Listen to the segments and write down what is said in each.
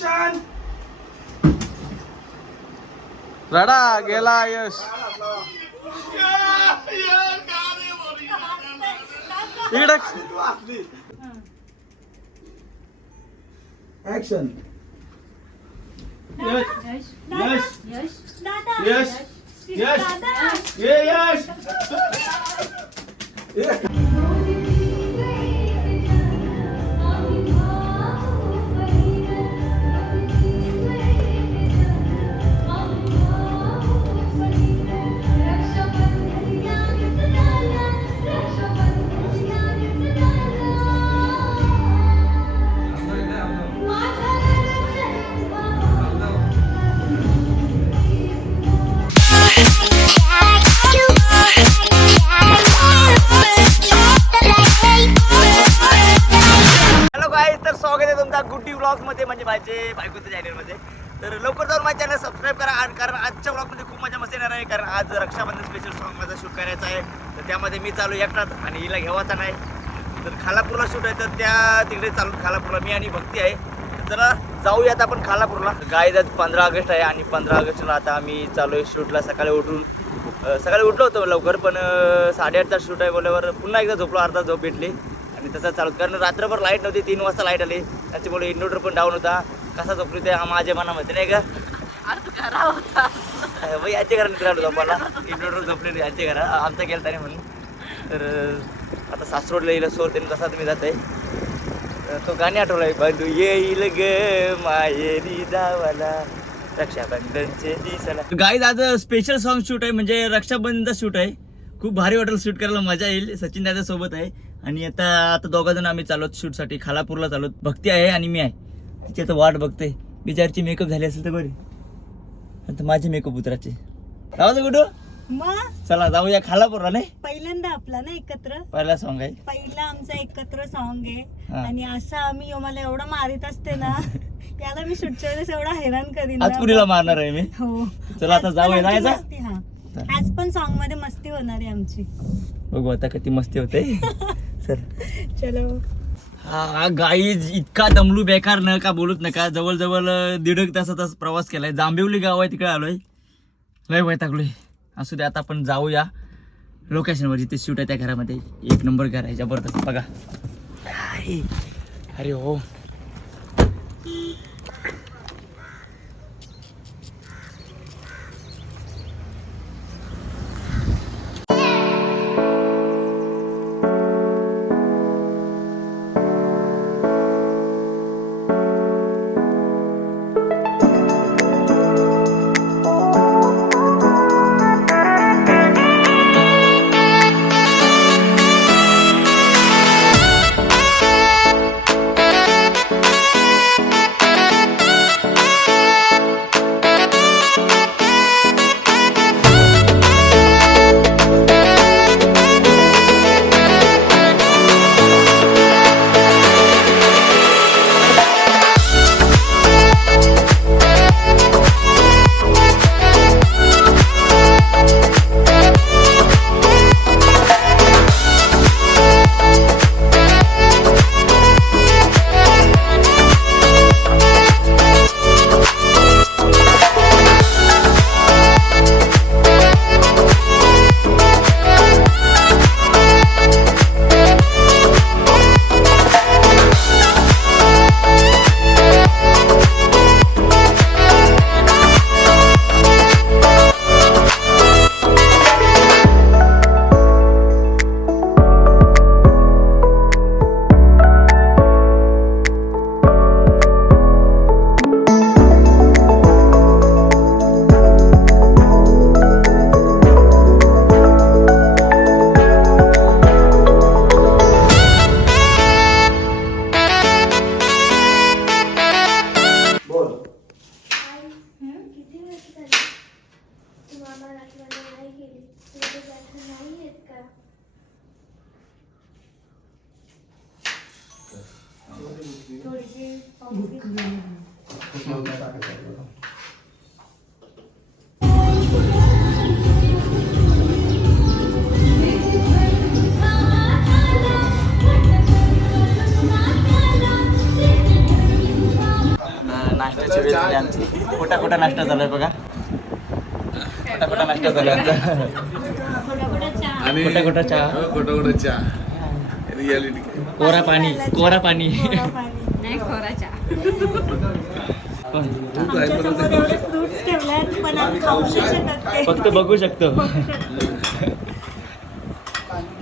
Action. रडा गेला यश. इकडे action. Yash Yash Yash Yash Yash ये यश. तर स्वागत आहे तुमचा गुड्डी ब्लॉग मध्ये, म्हणजे माझे बायकोच्या चॅनल मध्ये. तर लवकर जाऊन माझ्या चॅनल सबस्क्राईब करा. आणि कारण आजच्या ब्लॉग मध्ये खूप मजा मस्त येणार आहे, कारण आज रक्षाबंधन स्पेशल सॉन्ग माझा शूट करायचा आहे. तर त्यामध्ये मी चालू एकटाच आणि हिला घेवायचा नाही. तर खालापूरला शूट आहे, तर त्या तिकडे चालू खालापूरला मी आणि भक्ती आहे. तर चला जाऊयात आपण खालापूरला. गाईज आज 15 ऑगस्ट आहे आणि 15 ऑगस्टला आता आम्ही चालू आहे शूटला. सकाळी उठलो होतो लवकर, पण 8:30चा शूट आहे बोलल्यावर पुन्हा एकदा झोपलो. अर्धा झोप भेटली आणि तसं चालू, कारण रात्रभर लाईट नव्हती. 3 वाजता लाईट आली, त्याच्यामुळे इन्व्हर्टर पण डाऊन होता. कसा झोपली ते माझ्या मनामध्ये नाही का. याच्या घरात निघालो झोपायला, इन्व्हर्टर झोपले याच्या घरात, आमचा गेला त्याने म्हणून. तर आता सासरोडला येईल सोर त्यांनी तसा तुम्ही जात आहे. तो गाणी आठवलाय, बंधू येईल ग मायेरी जावाला रक्षाबंधनचे दिसला. गाईज आज स्पेशल सॉन्ग शूट आहे, म्हणजे रक्षाबंधनचा शूट आहे. खूप भारी वाटेल शूट करायला, मजा येईल. सचिन दादा सोबत आहे आणि आता 2 जण आम्ही चालवत शूटसाठी. खालापूरला चालवत. भक्ती आहे आणि मी आहे. तिची आता वाट बघते. बिचारची मेकअप झाली असेल तर बरी, आता माझे मेकअप उतराचे. जाऊ कुठं मग चला जाऊया खालापूरला. नाही पहिल्यांदा आपला ना एकत्र पहिला सॉन्ग आहे, पहिला आमचा एकत्र सॉन्ग आहे. हा. आणि असं आम्ही मला एवढं मारित असते ना याला मी शूटच्या वेळेस एवढा हैराण करीन आज ना. पुरीला मारणार आहे मी. हो चला आता आज पण जाऊया. आमची जायचं मस्ती, हा. आज पण सॉन्ग मध्ये मस्ती होणार आहे आमची. बघू आता किती मस्ती होते. चल चलो. हा गाईज इतका दमलू बेकार न का बोलूच नका. जवळजवळ 1.5 तासाचा प्रवास केलाय. जांभिवली गाव आहे तिकडे आलोय. लय वैतागलोय. असू दे, आता आपण जाऊया लोकेशनवर जिथे शूट आहे त्या घरामध्ये. 1 नंबर घर आहे, जबरदस्त. बघा अरे हो. नाश्त्याची वेळ झाली आमची. कुठा नाश्ता झालाय बघा. कुठा नाश्ता झालाय आमचा. आणि कुठं चहा. कुठं चहा रियालिटी कोरा पाणी. नाही खोराच्या आमच्यासमोर एवढे फ्रुट्स ठेवल्यात पण आम्ही खाऊ नाही शकत ते. फक्त बघू शकतो.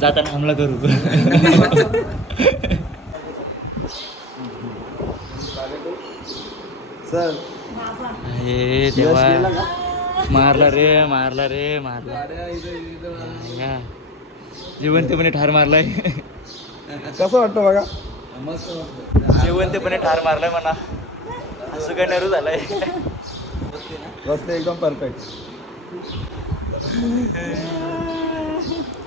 जाताना हमला करू. सर बाबा. हे देवा मारला रे या. जिवंतपणे ठार मारलाय. कसं वाटतं बघा. जिवंतपणे ठार मारलाय म्हणा. असं काय नरू झालंय. रस्ते एकदम परफेक्ट.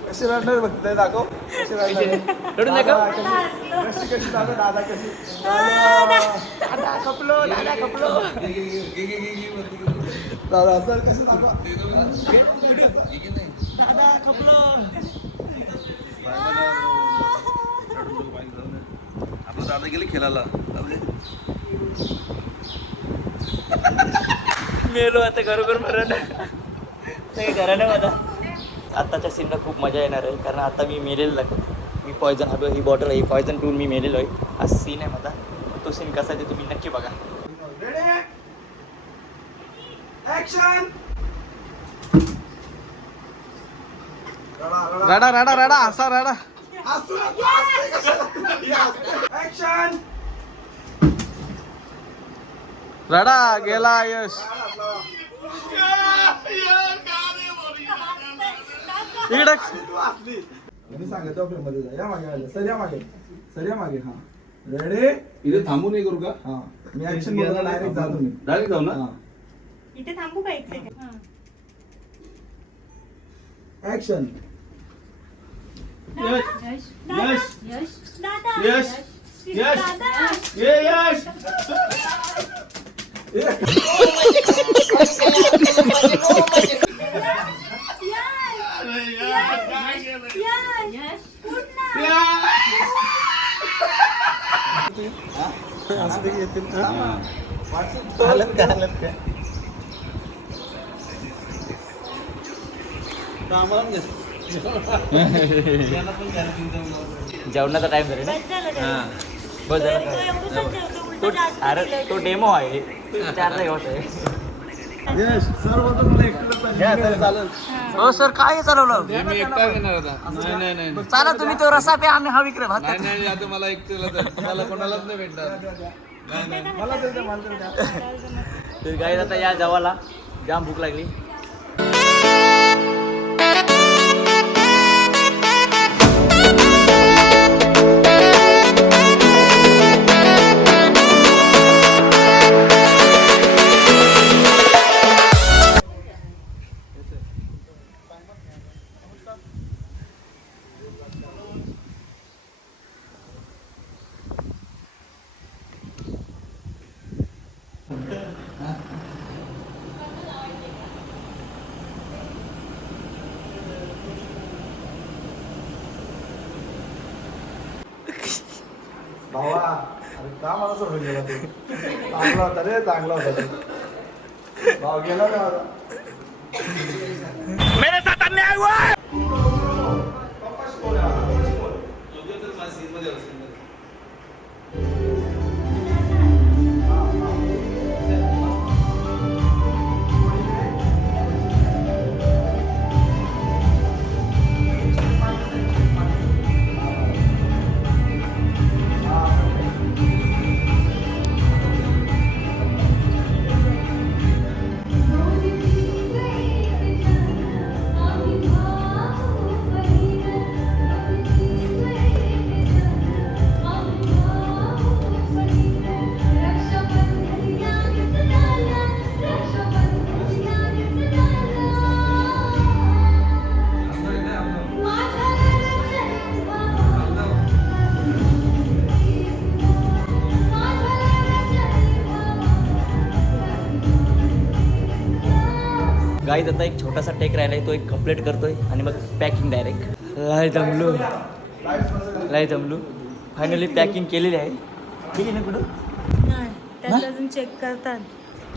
कशी राहणार बघते दाखव. कशी राहणार रडून दाखव. कशी कशी दादा दादा कशी दादा खपलो. दादा सर कसं दाखव. दादा खपलो. आपलं दादा गेले खेळायला. मेलो आता खरोखर मरण. काही करा नाही माझा. आत्ताच्या सीनला खूप मजा येणार आहे कारण आता मी मेलेलो आहे. मी पॉयझन हवं ही बॉटल आहे पॉयझन पिऊन मी मेलेलो आहे. हा सीन आहे माझा. तो सीन कसा आहे ते तुम्ही नक्की बघा. रडा असा रडा. रडा गेला यश. इकडे मी सांगतो मध्ये जा. या मागे आलं. सर या मागे हा. रेडी. इथे थांबू नाही करू का. हा मी ऍक्शन बोलला डायरेक्ट जातो मी. डायरेक्ट जाऊ ना. इथे थांबू का एक सेकंड. ऍक्शन. यश दादा. यश. दादा. ये यश. जेवणाचा टाइम झाला ना. बस अरे तो डेमो आहे. 4 दिवस आहे. यश सर बोलतो मला एकटं चालेल. हो सर काय चालवलं. मी एकटा घेणार आता. नाही चाला तुम्ही तो रसा पे आम्ही हा विक्रम. नाही आता मला एकट्याला तुम्हाला कोणालाच नाही भेटणार. मला तर गाईज आता या जेवायला जाम भूक लागली. भावा अरे का मला सोडून गेला तू. चांगला होता रे चांगला होता तू. भाव गेला ना माझा. मेरे साथ अन्याय हुआ है. गाईज आता एक छोटासा टेक राहिला आहे तो एक कंप्लीट करतोय आणि मग पॅकिंग डायरेक्ट. लय जमलो फायनली पॅकिंग केलेली आहे. ठीक आहे ना कुठं त्यात अजून चेक करतात.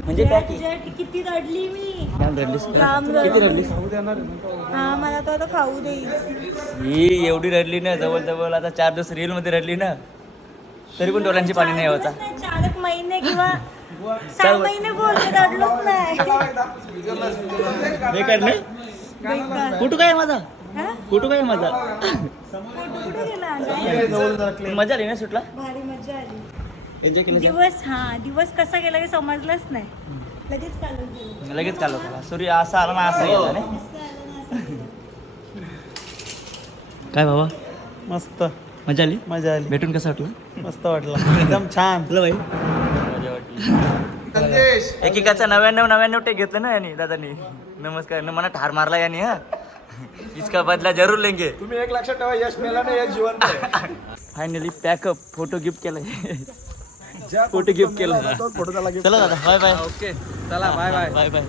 म्हणजे काय की? तुझ्यासाठी किती रडली मी. जाम रडलीस? जाम किती रडलीस? हा मला तो आता खाऊ देईल. ही एवढी रडली ना, जवळ आता 4 दिवस रील मध्ये रडली ना, तरी पण डोळ्यांची पाणी नाही होता. 4 महिने किंवा 6 महिने बोलते, रडलोच नाही. बेकार नाही? बेकार. कुठं काय माझा? हा? कुठं काय माझा? फोटो कुठे गेला? नाही. मजा आली ना सुटला? भारी मजा आली. एन्जॉय केलं? दिवस कसा गेला हे समजलंच नाही. लगेच काढून गेलो. लगेच काढलं होतं. सूर्य असा आला ना असा गेला नाही. असं आलं ना, असं गेलं. काय बाबा, मस्त मजा आली? मजा आली, भेटून कसं वाटलं? मस्त वाटलं, एकदम छान. भाई मजा वाटली. एकेकाचा 99 टेक घेतलं ना यांनी, दादानी. नमस्कार न मला ठार मारला यांनी. हा, इसका बदला जरूर लेंगे. तुम्ही एक लक्षात ठेवा, यश मेला नाही, यश जिवंत आहे. Finally pack up. फोटो गिफ्ट केलाय. फोटो गिफ्ट केला. फोटो त्याला gift चला दादा, बाय बाय. ओके, चला बाय बाय. Bye bye.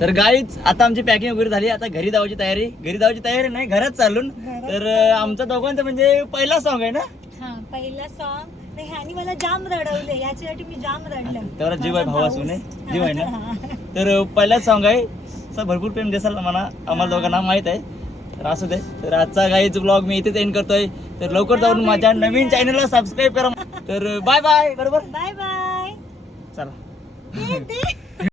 तर गाईच आता आमची पॅकिंग वगैरे झाली. आता घरी जायची तयारी नाही, घरात चालून. तर आमचा दोघांचं म्हणजे पहिला सॉन्ग आहे ना. हा, पहिला सॉन्ग. ह्यानी मला जाम रडवले, याच्यासाठी मी जाम रडले. तेवढा जीव आहे माझा भावासून आहे, भाऊच. जीव आहे ना. तर पहिलाच सॉन्ग आहे. असं भरपूर प्रेम देसाल मला, आम्हाला दोघांना माहित आहे. तर असू दे. तर आजचा गाईच ब्लॉग मी इथेच एंड करतोय. तर लवकर जाऊन माझ्या नवीन चॅनलला सबस्क्राईब करा. तर बाय बाय. बरोबर, बाय बाय. चला. ते